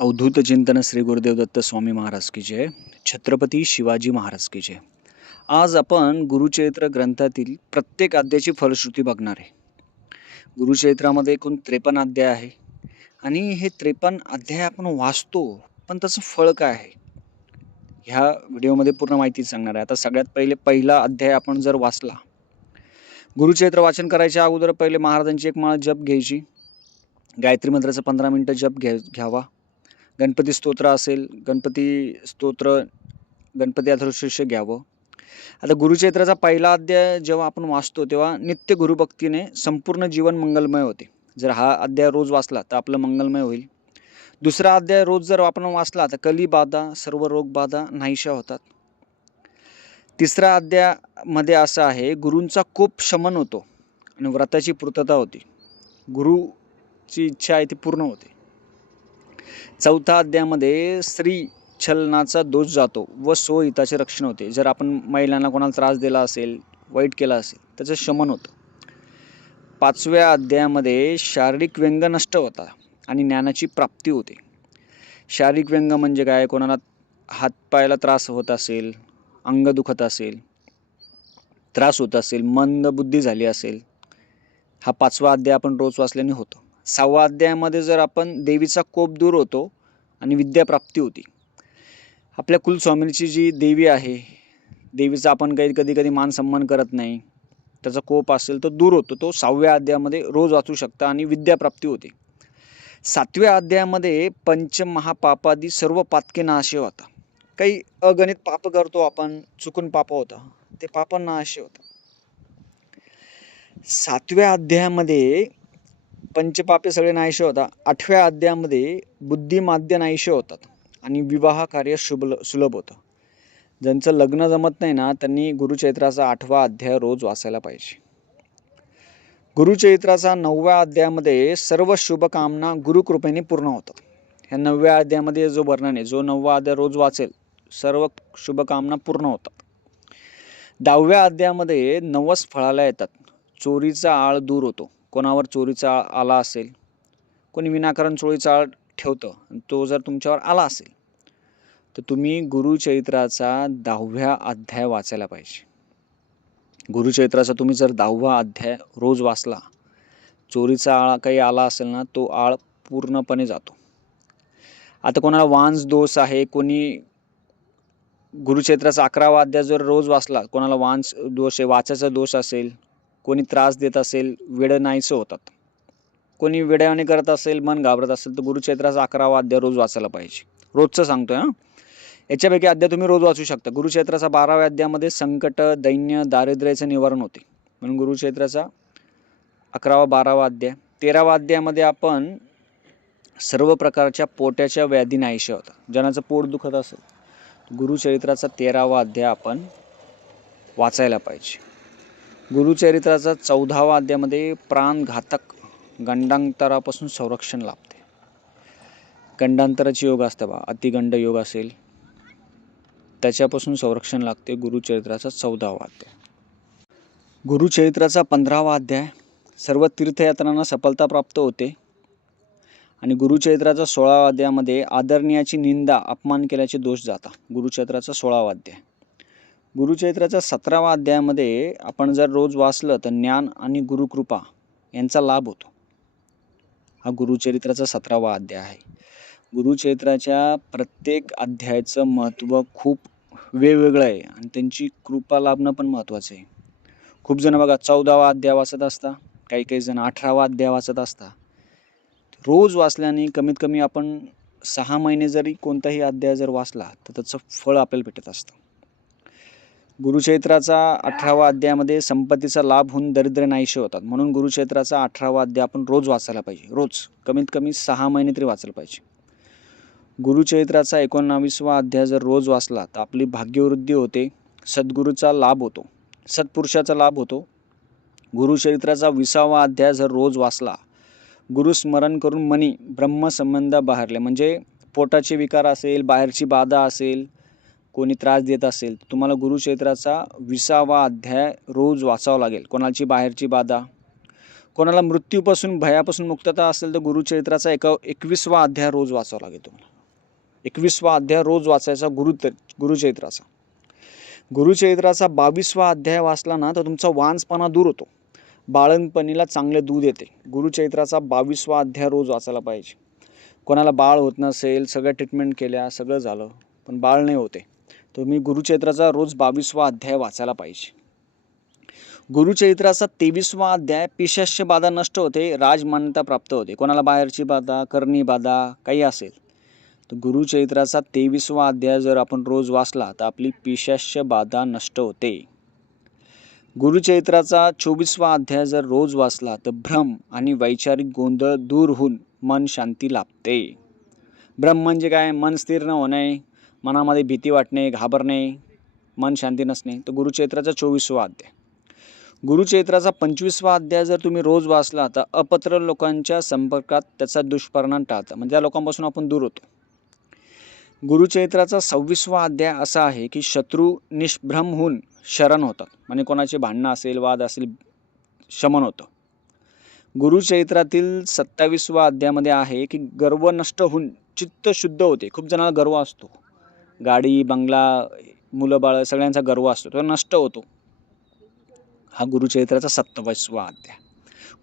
अवधूत चिंतन श्री गुरुदेव दत्त स्वामी महाराज की जय छत्रपती शिवाजी महाराज की जय. आज आपण गुरुचरित्र ग्रंथातील प्रत्येक अध्यायाची फलश्रुती बघणार आहे. गुरुचरित्रामध्ये एकूण त्रेपन्न अध्याय आहे आणि हे त्रेपन्न अध्याय आपण वाचतो पण त्याचं फळ काय आहे? ह्या व्हिडिओमध्ये पूर्ण माहिती सांगणार आहे. आता सगळ्यात पहिले पहिला अध्याय आपण जर वाचला गुरुचरित्र वाचन करायच्या अगोदर पहिले महाराजांची एक माळ जप घ्यायची. गायत्री मंत्राचं पंधरा मिनटं जप घ्या घ्यावा. गणपती स्तोत्र असेल गणपती स्तोत्र गणपती अथर्वशीर्ष घ्यावं. आता गुरुचैत्राचा पहिला अध्याय जेव्हा आपण वाचतो तेव्हा नित्य गुरुभक्तीने संपूर्ण जीवन मंगलमय होते. जर हा अध्याय रोज वाचला तर आपलं मंगलमय होईल. दुसरा अध्याय रोज जर आपण वाचला तर कली बाधा सर्व रोग बाधा नाहीशा होतात. तिसरा अध्यायामध्ये असं आहे गुरूंचा कोप शमन होतो आणि व्रताची पूर्तता होती. गुरुची इच्छा आहे ती पूर्ण होते. चौथा अध्यायामध्ये स्त्री छलनाचा दोष जातो व स्वहिताचे रक्षण होते. जर आपण महिलांना कोणाला त्रास दिला असेल वाईट केला असेल त्याचं शमन होतं. पाचव्या अध्यायामध्ये शारीरिक व्यंग नष्ट होता आणि ज्ञानाची प्राप्ती होते. शारीरिक व्यंग म्हणजे काय? कोणाला हातपायाला त्रास होत असेल अंग दुखत असेल त्रास होत असेल मंद बुद्धी झाली असेल हा पाचवा अध्याय आपण रोज वाचल्याने होतो. सहावा अध्यायामध्ये जर आपण देवीचा कोप दूर होतो आणि विद्याप्राप्ती होती आपल्या कुलस्वामींची जी देवी आहे देवीचा आपण काही कधी कधी मान सन्मान करत नाही त्याचा कोप असेल तर दूर होतो तो सहाव्या अध्यायामध्ये रोज वाचू शकता आणि विद्याप्राप्ती होते. सातव्या अध्यायामध्ये पंचमहापापादी सर्व पातके नाशे होता. काही अगणित पाप करतो आपण चुकून पाप होता ते पाप नाशे होतं. सातव्या अध्यायामध्ये पंचपापे सगळे नाहीसे होता. आठव्या अध्यायामध्ये बुद्धिमाद्य नाहीसे होतात. आणि विवाह कार्य शुभ सुलभ होतं. ज्यांचं लग्न जमत नाही ना त्यांनी गुरुचैत्राचा आठवा अध्याय रोज वाचायला पाहिजे. गुरुचैत्राचा नवव्या अध्यायामध्ये सर्व शुभकामना गुरुकृपेने पूर्ण होतात. ह्या नवव्या अध्यायामध्ये जो वर्णन आहे जो नववा अध्याय रोज वाचेल सर्व शुभकामना पूर्ण होतात. दहाव्या अध्यायामध्ये नवस फळाला येतात. चोरीचा आळ दूर होतो. कोणावर चोरीचा आळ आला असेल कोणी विनाकारण चोरीचा आळ ठेवतं तो जर तुमच्यावर आला असेल तर तुम्ही गुरुचरित्राचा दहाव्या अध्याय वाचायला पाहिजे. गुरुचैत्राचा तुम्ही जर दहावा अध्याय रोज वाचला चोरीचा आळ काही आला असेल ना तो आळ पूर्णपणे जातो. आता कोणाला वांस दोष आहे कोणी गुरुचैत्राचा अकरावा अध्याय जर रोज वाचला कोणाला वांस दोष आहे वाचाचा दोष असेल कोणी त्रास देत असेल वेड नाहीसं होतात. कोणी वेड्याने करत असेल मन घाबरत असेल तर गुरुक्षेत्राचा अकरावा अध्याय रोज वाचायला पाहिजे. रोजचं सांगतोय हां? याच्यापैकी अध्याय तुम्ही रोज वाचू शकता. गुरुक्षेत्राचा बाराव्या अध्यायामध्ये संकट दैन्य दारिद्र्याचं निवारण होते. म्हणून गुरुक्षेत्राचा अकरावा बारावा अध्याय. तेरावा अध्यायामध्ये आपण सर्व प्रकारच्या पोट्याच्या व्याधी नाहीशा होतात. ज्यांचं पोट दुखत असेल गुरुचरित्राचा तेरावा अध्याय आपण वाचायला पाहिजे. गुरुचरित्राचा चौदावा अध्यायामध्ये प्राणघातक गंडांतरापासून संरक्षण लाभते. गंडांतराची योग असते बा अतिगंड योग असेल त्याच्यापासून संरक्षण लागते गुरुचरित्राचा चौदावा अध्याय. गुरुचरित्राचा पंधरावा अध्याय सर्व तीर्थयात्रांना सफलता प्राप्त होते. आणि गुरुचरित्राचा सोळावा अध्यायामध्ये आदरणीयाची निंदा अपमान केल्याचे दोष जाता. गुरुचरित्राचा सोळावा अध्याय. गुरुचरित्राच्या सतरावा अध्यायामध्ये आपण जर रोज वाचलं तर ज्ञान आणि गुरुकृपा यांचा लाभ होतो. हा गुरुचरित्राचा सतरावा अध्याय आहे. गुरुचरित्राच्या प्रत्येक अध्यायाचं महत्त्व खूप वेगवेगळं आहे आणि त्यांची कृपा लाभणं पण महत्त्वाचं आहे. खूप जण बघा चौदावा अध्याय वाचत असता काही काही जण अठरावा अध्याय वाचत असता. रोज वाचल्याने कमीत कमी आपण सहा महिने जरी कोणताही अध्याय जर वाचला तर त्याचं फळ आपल्याला भेटत असतं. गुरुचैत्राचा अठरावा अध्यायामध्ये संपत्तीचा लाभ होऊन दरिद्र नाहीशे होतात. म्हणून गुरुक्षेत्राचा अठरावा अध्याय आपण रोज वाचायला पाहिजे. रोज. कमीत कमी सहा महिने तरी वाचायला पाहिजे. गुरुचरित्राचा एकोणावीसवा अध्याय जर रोज वाचला तर आपली भाग्यवृद्धी होते सद्गुरूचा लाभ होतो सत्पुरुषाचा लाभ होतो. गुरुचरित्राचा विसावा अध्याय जर रोज वाचला गुरुस्मरण करून मनी ब्रह्मसंबंध बाहेरले. म्हणजे पोटाचे विकार असेल बाहेरची बाधा असेल कोणी त्रास देत असेल तर तुम्हाला गुरुचैत्राचा विसावा अध्याय रोज वाचावा लागेल. कोणाची बाहेरची बाधा? कोणाला मृत्यूपासून भयापासून मुक्तता असेल तर गुरुचरित्राचा एका एकवीसवा अध्याय रोज वाचावा लागेल तुम्हाला. एकवीसवा अध्याय रोज वाचायचा गुरु गुरुचरित्राचा गुरुचरित्राचा बावीसवा अध्याय वाचला ना तर तुमचा वांसपणा दूर होतो. बाळणपणीला चांगले दूध येते. गुरुचरित्राचा बावीसवा अध्याय रोज वाचायला पाहिजे. कोणाला बाळ होत नसेल सगळ्या ट्रीटमेंट केल्या सगळं झालं पण बाळ नाही होते. तुम्ही गुरुचरित्राचा रोज बावीसवा अध्याय वाचायला पाहिजे. गुरुचरित्राचा तेवीसवा अध्याय पिशाश्य बाधा नष्ट होते राजमान्यता प्राप्त होते. कोणाला बाहेरची बाधा करणी बाधा काही असेल. तर गुरुचरित्राचा तेवीसवा अध्याय जर आपण रोज वाचला तर आपली पिशाश्य बाधा नष्ट होते. गुरुचरित्राचा चोवीसवा अध्याय जर रोज वाचला तर भ्रम आणि वैचारिक गोंधळ दूर होऊन मन शांती लाभते. भ्रम म्हणजे काय? मन स्थिर न होणे मनामध्ये भीती वाटणे घाबरणे मन शांती नसणे तर गुरुचरित्राचा चोवीसवा अध्याय. गुरुचरित्राचा पंचवीसवा अध्याय जर तुम्ही रोज वाचला तर अपत्र लोकांच्या संपर्कात त्याचा दुष्परिणाम टाळता. म्हणजे त्या लोकांपासून आपण दूर होतो. गुरुचरित्राचा सव्वीसवा अध्याय असा आहे की शत्रू निष्भ्रम होऊन शरण होतात. म्हणजे कोणाचे भांडणं असेल वाद असेल शमन होतं. गुरुचरित्रातील सत्तावीसवा अध्यायामध्ये आहे की गर्व नष्ट होऊन चित्त शुद्ध होते. खूप जणांना गर्व असतो. गाडी बंगला मुलं बाळ सगळ्यांचा गर्व असतो. तो नष्ट होतो. हा गुरुचरित्राचा सत्तावीसवा अध्याय.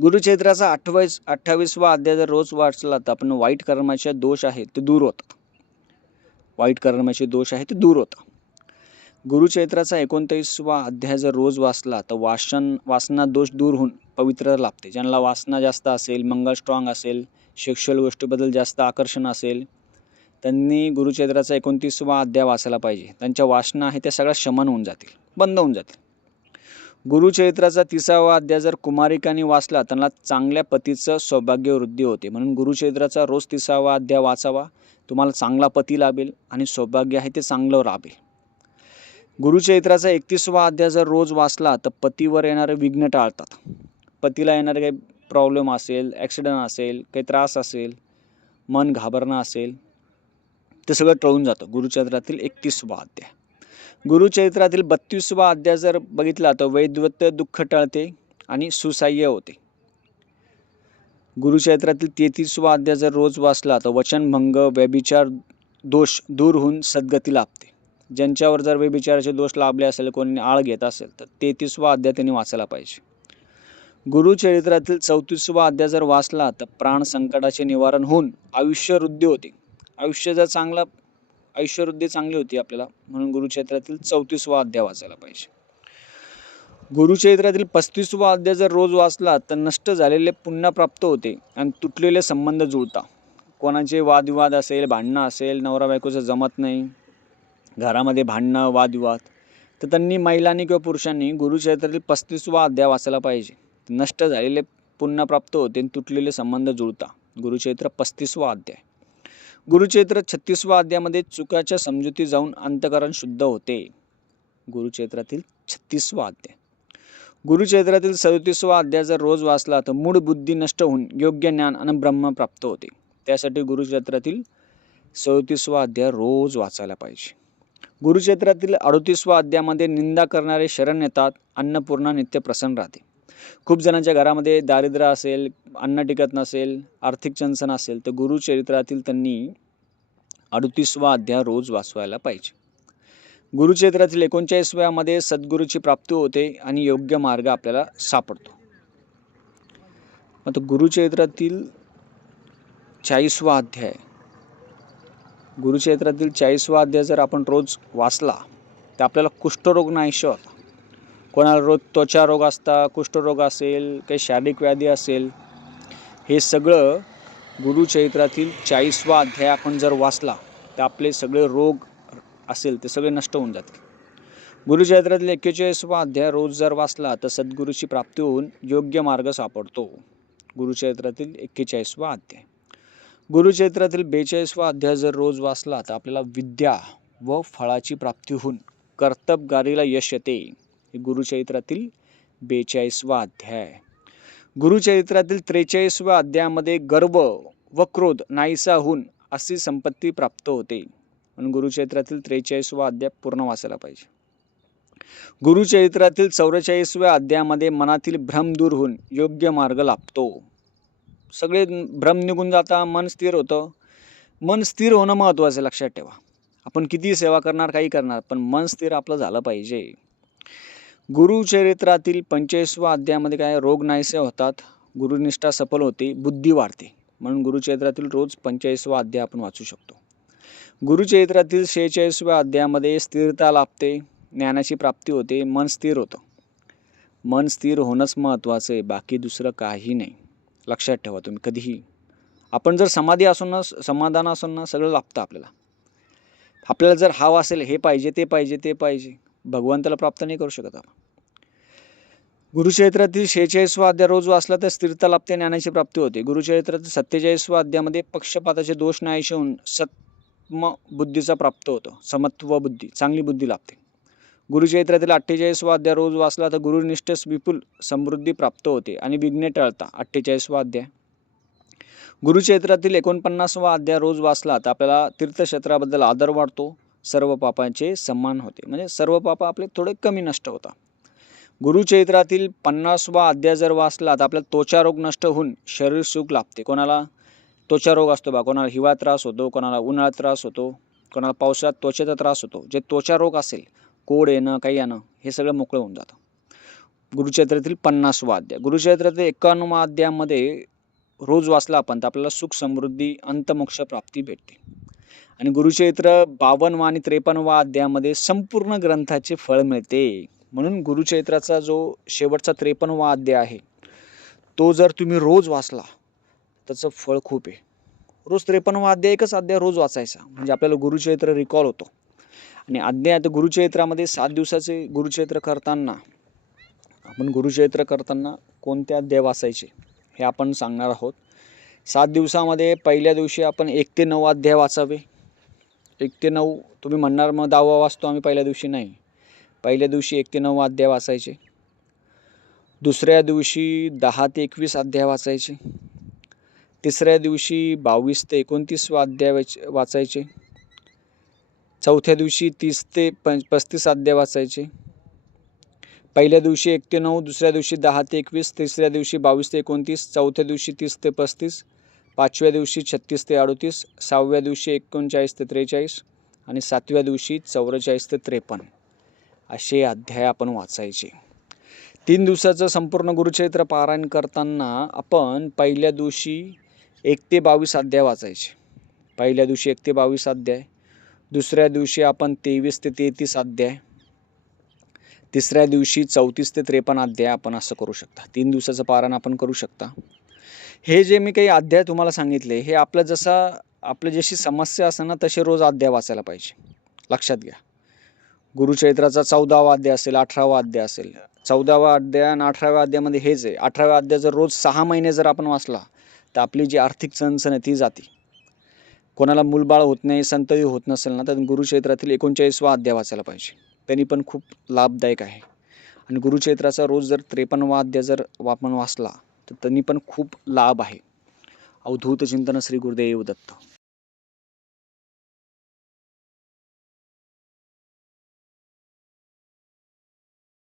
गुरुचरित्राचा अठ्ठावीस अठ्ठावीसवा अध्याय जर रोज वाचला तर आपण वाईट कर्माचे दोष आहेत ते दूर होतात. वाईट कर्माचे दोष आहेत ते दूर होतं गुरुचरित्राचा एकोणतीसवा अध्याय जर रोज वाचला तर वासन वासना दोष दूर होऊन पवित्र लाभते. ज्यांना वासना जास्त असेल मंगल स्ट्रॉंग असेल सेक्शुअल गोष्टीबद्दल जास्त आकर्षण असेल त्यांनी गुरुचरित्राचा एकोणतीसवा अध्याय वाचायला पाहिजे. त्यांच्या वासना आहे त्या सगळ्या शमन होऊन जातील बंद होऊन जातील. गुरुचरित्राचा तिसावा अध्याय जर कुमारिकांनी वाचला त्यांना चांगल्या पतीचं सौभाग्य वृद्धी होते. म्हणून गुरुचरित्राचा रोज तिसावा अध्याय वाचावा. तुम्हाला चांगला पती लाभेल आणि सौभाग्य आहे ते चांगलं राबेल गुरुचरित्राचा एकतीसवा अध्याय जर रोज वाचला तर पतीवर येणारे विघ्न टाळतात. पतीला येणारे काही प्रॉब्लेम असेल ॲक्सिडंट असेल काही त्रास असेल मन घाबरणं असेल ते सगळं टळून जातं. गुरुचरित्रातील एकतीसवा अध्याय. गुरुचरित्रातील बत्तीसवा अध्याय जर बघितला तर वैद्वत्य दुःख टळते आणि सुसाह्य होते. गुरुचरित्रातील तेहतीसवा अध्याय जर रोज वाचला तर वचनभंग व्यभिचार दोष दूर होऊन सद्गती लाभते. ज्यांच्यावर जर व्यभिचाराचे दोष लाभले असेल कोणी आळ घेत असेल तर तेहतीसवा अध्याय त्यांनी वाचायला पाहिजे. गुरुचरित्रातील चौतीसवा अध्याय जर वाचला तर प्राण संकटाचे निवारण होऊन आयुष्य वृद्धी होते. आयुष्य जर चांगला आयुष्यवृद्धी चांगली होती आपल्याला म्हणून गुरुक्षेत्रातील चौतीसवा अध्याय वाचायला पाहिजे. गुरुचरित्रातील पस्तीसवा अध्याय जर रोज वाचला तर नष्ट झालेले पुन्हा प्राप्त होते आणि तुटलेले संबंध जुळता. कोणाचे वादविवाद असेल भांडणं असेल नवरा बायकोचं जमत नाही घरामध्ये भांडणं वादविवाद तर त्यांनी महिलांनी किंवा पुरुषांनी गुरुचरित्रातील पस्तीसवा अध्याय वाचायला पाहिजे. नष्ट झालेले पुन्हा प्राप्त होते आणि तुटलेले संबंध जुळता. गुरुचरित्र पस्तीसवा अध्याय. गुरुचरित्र छत्तीसवा अध्यायामध्ये चुकाच्या समजुती जाऊन अंतकरण शुद्ध होते. गुरुचरित्रातील छत्तीसवा अध्याय. गुरुचरित्रातील सदतीसवा अध्याय जर रोज वाचला तर मूळ बुद्धी नष्ट होऊन योग्य ज्ञान आणि ब्रह्म प्राप्त होते. त्यासाठी गुरुक्षेत्रातील सदतीसवा अध्याय रोज वाचायला पाहिजे. गुरुक्षेत्रातील अडोतीसवा अध्यायामध्ये निंदा करणारे शरण येतात अन्नपूर्णा नित्य प्रसन्न राहते. खूप जणांच्या घरामध्ये दारिद्र्य असेल अन्न टिकत नसेल आर्थिक चंचन असेल तर गुरुचरित्रातील त्यांनी अडतीसवा अध्याय रोज वाचवायला पाहिजे. गुरुक्षेत्रातील एकोणचाळीसव्यामध्ये सद्गुरूची प्राप्ती होते आणि योग्य मार्ग आपल्याला सापडतो. आता गुरुक्षेत्रातील चाळीसवा अध्याय गुरुक्षेत्रातील चाळीसवा अध्याय जर आपण रोज वाचला तर आपल्याला कुष्ठरोग नाहीशे होता कोणाला रोज त्वचा रोग असता कुष्ठरोग असेल काही शारीरिक व्याधी असेल हे सगळं गुरुचरित्रातील चाळीसवा अध्याय आपण जर वाचला तर आपले सगळे रोग असेल ते सगळे नष्ट होऊन जातील. गुरुचरित्रातील एक्केचाळीसवा अध्याय रोज जर वाचला तर सद्गुरूची प्राप्ती होऊन योग्य मार्ग सापडतो. गुरुचरित्रातील एक्केचाळीसवा अध्याय. गुरुचरित्रातील बेचाळीसवा अध्याय जर रोज वाचला तर आपल्याला विद्या व फळाची प्राप्ती होऊन कर्तबगारीला यश येते. हे गुरुचरित्रातील बेचाळीसवा अध्याय. गुरुचरित्रातील त्रेचाळीसव्या अध्यायामध्ये गर्व व क्रोध नाहीसा होऊन अशी संपत्ती प्राप्त होते. म्हणून गुरुचरित्रातील त्रेचाळीसवा अध्याय पूर्ण वाचायला पाहिजे. गुरुचरित्रातील चौवेचाळीसव्या अध्यायामध्ये मनातील भ्रम दूर होऊन योग्य मार्ग लाभतो. सगळे भ्रम निघून जाता मन स्थिर होतं. मन स्थिर होणं महत्त्वाचं लक्षात ठेवा. आपण किती सेवा करणार काही करणार पण मन स्थिर आपलं झालं पाहिजे. गुरुचरित्रातील पंचेचाळीसव्या अध्यायामध्ये काय? रोग नाहीसे होतात. गुरुनिष्ठा सफल होते बुद्धी वाढते. म्हणून गुरुचरित्रातील रोज पंचेचाळीसवा अध्याय आपण वाचू शकतो. गुरुचरित्रातील शेहेचाळीसव्या अध्यायामध्ये स्थिरता लाभते ज्ञानाची प्राप्ती होते मन स्थिर होतं. मन स्थिर होणंच महत्त्वाचं आहे बाकी दुसरं काही नाही. लक्षात ठेवा तुम्ही कधीही. आपण जर समाधी असून ना समाधान असून ना सगळं लाभतं आपल्याला. आपल्याला जर हाव असेल हे पाहिजे ते पाहिजे ते पाहिजे. भगवंताला प्राप्त नाही करू शकत आपण. गुरुचरित्रातील शेहेचाळीसवा अध्याय रोज वाचला तर स्थिरता लाभते ज्ञानाची प्राप्ती होते. गुरुचरित्रातील सत्तेचाळीसवा अध्यायामध्ये पक्षपाताचे दोष नाही होऊन सत्म बुद्धीचा प्राप्त होतो. समत्व बुद्धी चांगली बुद्धी लाभते. गुरुचरित्रातील अठ्ठेचाळीसवा अध्याय रोज वाचला तर गुरुनिष्ठस विपुल समृद्धी प्राप्त होते आणि विघ्ने टळता. अठ्ठेचाळीसवा अध्याय. गुरुचरित्रातील एकोणपन्नासवा अध्याय रोज वाचला तर आपल्याला तीर्थक्षेत्राबद्दल आदर वाढतो. सर्व पापांचे सन्मान होते. म्हणजे सर्व पापा आपले थोडे कमी नष्ट होतात. गुरुचरित्रातील पन्नासवा अध्याय जर वाचला तर आपल्याला त्वचा रोग नष्ट होऊन शरीर सुख लाभते. कोणाला? त्वचा रोग असतो बा. कोणाला हिवाळा त्रास होतो कोणाला उन्हाळा त्रास होतो कोणाला पावसाळ्यात त्वचेचा त्रास होतो. जे त्वचा रोग असेल कोड येणं काही येणं हे सगळं मोकळं होऊन जातं. गुरुचरित्रातील पन्नासवा अध्याय. गुरुचरित्रातील एकावन्नवा अध्यायामध्ये रोज वाचला आपण तर आपल्याला सुख समृद्धी अंतमोक्ष प्राप्ती भेटते. आणि गुरुचरित्र बावनवा आणि त्रेपन्नवा अध्यायामध्ये संपूर्ण ग्रंथाचे फळ मिळते. म्हणून गुरुचरित्राचा जो शेवटचा त्रेपन्नवा अध्याय आहे तो जर तुम्ही रोज वाचला त्याचं फळ खूप आहे. रोज त्रेपन्नवा अध्याय एकच अध्याय रोज वाचायचा म्हणजे आपल्याला गुरुचरित्र रिकॉल होतो. आणि अध्याय आता गुरुचरित्रामध्ये सात दिवसाचे गुरुचरित्र करताना आपण गुरुचरित्र करताना कोणते अध्याय वाचायचे हे आपण सांगणार आहोत. सात दिवसामध्ये पहिल्या दिवशी आपण एक ते नऊ अध्याय वाचावे. एक ते नऊ तुम्ही म्हणणार मग दहावा वाचतो आम्ही पहिल्या दिवशी नाही. पहिल्या दिवशी एक ते नऊ अध्याय वाचायचे. दुसऱ्या दिवशी दहा ते एकवीस अध्याय वाचायचे. तिसऱ्या दिवशी बावीस ते एकोणतीस अध्याय वाच वाचायचे. चौथ्या दिवशी तीस ते पंच पस्तीस अध्याय वाचायचे. पहिल्या दिवशी एक ते नऊ दुसऱ्या दिवशी दहा ते एकवीस तिसऱ्या दिवशी बावीस ते एकोणतीस चौथ्या दिवशी तीस ते पस्तीस पाचव्या दिवशी छत्तीस ते अडोतीस सहाव्या दिवशी एकोणचाळीस ते त्रेचाळीस आणि सातव्या दिवशी चौवेचाळीस ते त्रेपन्न असे अध्याय आपण वाचायचे. तीन दिवसाचं संपूर्ण गुरुचरित्र पारायण करताना आपण पहिल्या दिवशी एक ते बावीस अध्याय वाचायचे. पहिल्या दिवशी एक ते बावीस अध्याय दुसऱ्या दिवशी आपण तेवीस ते तेहतीस अध्याय तिसऱ्या दिवशी चौतीस ते त्रेपन्न अध्याय आपण असं करू शकता. तीन दिवसाचं पारायण आपण करू शकता. हे जे मी काही अध्याय तुम्हाला सांगितले हे आपलं जसं आपलं जशी समस्या असेल ना तसे रोज अध्याय वाचायला पाहिजे. लक्षात घ्या. गुरुचरित्राचा चौदावा अध्याय असेल अठरावा अध्याय असेल. चौदावा अध्याय आणि अठराव्या अध्यायामध्ये हेच आहे. अठराव्या अध्याय जर रोज सहा महिने जर आपण वाचला तर आपली जी आर्थिक चणचण आहे ती जाते. कोणाला मूलबाळ होत नाही संतती होत नसेल ना तर गुरुचरित्रातील एकोणचाळीसवा अध्याय वाचायला पाहिजे. त्यांनी पण खूप लाभदायक आहे. आणि गुरुचरित्राचा रोज जर त्रेपन्नवा अध्याय जर आपण वाचला तर त्यांनी पण खूप लाभ आहे. अवधूत चिंतन श्री गुरुदेव दत्त.